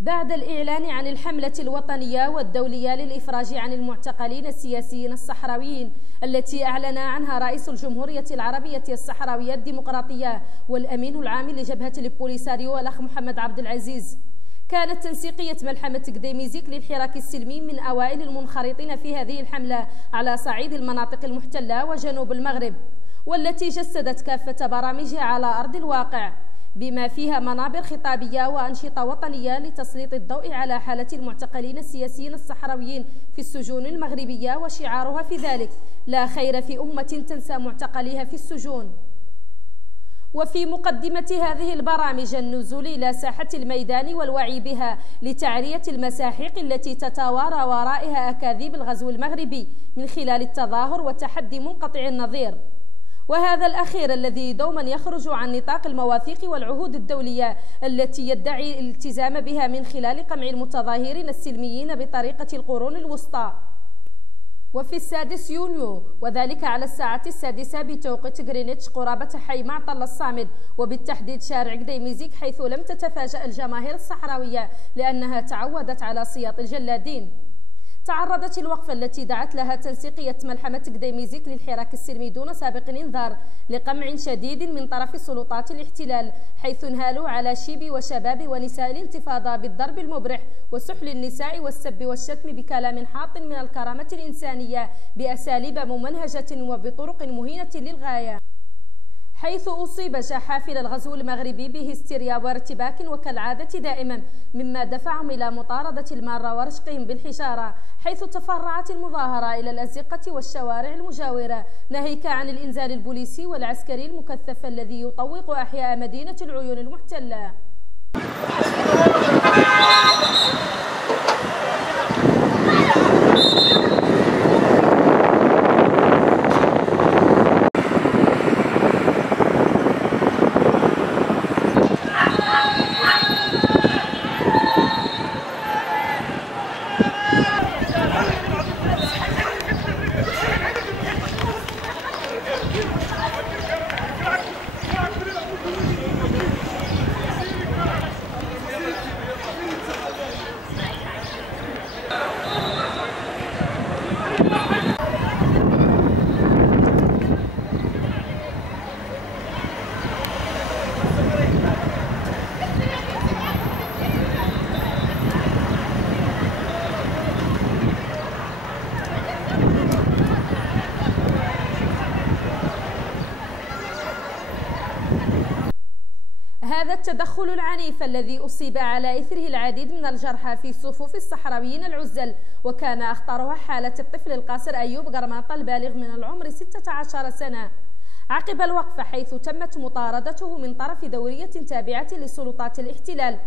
بعد الإعلان عن الحملة الوطنية والدولية للإفراج عن المعتقلين السياسيين الصحراويين التي أعلن عنها رئيس الجمهورية العربية الصحراوية الديمقراطية والأمين العام لجبهة البوليساريو الأخ محمد عبد العزيز، كانت تنسيقية ملحمة قديميزيك للحراك السلمي من أوائل المنخرطين في هذه الحملة على صعيد المناطق المحتلة وجنوب المغرب، والتي جسدت كافة برامجها على أرض الواقع، بما فيها منابر خطابية وأنشطة وطنية لتسليط الضوء على حالة المعتقلين السياسيين الصحراويين في السجون المغربية، وشعارها في ذلك: لا خير في أمة تنسى معتقليها في السجون. وفي مقدمة هذه البرامج النزول إلى ساحة الميدان والوعي بها لتعرية المساحيق التي تتوارى ورائها أكاذيب الغزو المغربي من خلال التظاهر والتحدي منقطع النظير، وهذا الأخير الذي دوما يخرج عن نطاق المواثيق والعهود الدولية التي يدعي الالتزام بها من خلال قمع المتظاهرين السلميين بطريقة القرون الوسطى. وفي 6 يونيو وذلك على الساعة 6 بتوقيت غرينتش قرابة حي معطل الصامد، وبالتحديد شارع قديميزيك، حيث لم تتفاجأ الجماهير الصحراوية لأنها تعودت على سياط الجلادين. تعرضت الوقفة التي دعت لها تنسيقية ملحمة قديميزيك للحراك السلمي دون سابق انذار لقمع شديد من طرف سلطات الاحتلال، حيث انهالوا على شيب وشباب ونساء الانتفاضة بالضرب المبرح وسحل النساء والسب والشتم بكلام حاط من الكرامة الإنسانية بأساليب ممنهجة وبطرق مهينة للغاية، حيث أصيب حافل الغزو المغربي بهستيريا وارتباك وكالعادة دائما، مما دفعهم إلى مطاردة المارة ورشقهم بالحجارة، حيث تفرعت المظاهرة إلى الأزقة والشوارع المجاورة، ناهيك عن الإنزال البوليسي والعسكري المكثف الذي يطوق أحياء مدينة العيون المحتلة. هذا التدخل العنيف الذي أصيب على إثره العديد من الجرحى في صفوف الصحراويين العزل، وكان أخطرها حالة الطفل القاصر أيوب قرماطة البالغ من العمر 16 سنة عقب الوقفة، حيث تمت مطاردته من طرف دورية تابعة لسلطات الاحتلال.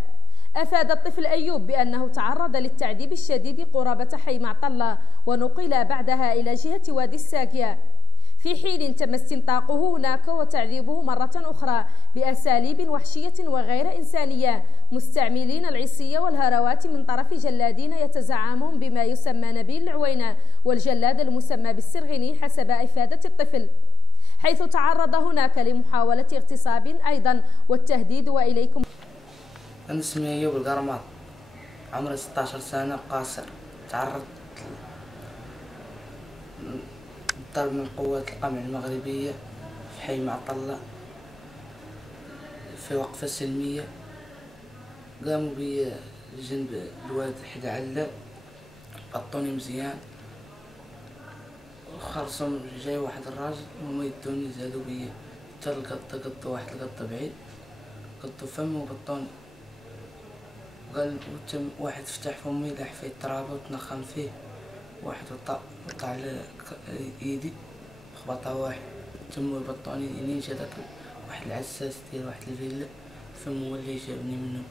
أفاد الطفل أيوب بأنه تعرض للتعذيب الشديد قرابة حي معطلة، ونقل بعدها إلى جهة وادي الساقية، في حين تم استنطاقه هناك وتعذيبه مرة أخرى بأساليب وحشية وغير إنسانية، مستعملين العصية والهروات من طرف جلادين يتزعمون بما يسمى نبيل العوينة والجلاد المسمى بالسرغني حسب إفادة الطفل، حيث تعرض هناك لمحاولة اغتصاب أيضا والتهديد. وإليكم. أنا اسمي أيوب القرماط، عمري 16 سنة، قاصر. تعرضت ضرب من قوات القمع المغربية في حي معطلة في وقفة سلمية. قاموا بي جنب الواد حدا علة، غطوني مزيان وخلصوا. جاي واحد الراجل وهما يدوني، زادوا بي حتى القطة، قطوا واحد القطة بعيد، قطوا فمي وبطوني. قال واحد فتح فمي لاح فيه التراب وتنخم فيه، واحد وطع على ايدي خبطها واحد، تم يبطوني يمين، جا داك واحد العساس ديال واحد الفيلا فمو اللي جابني منه.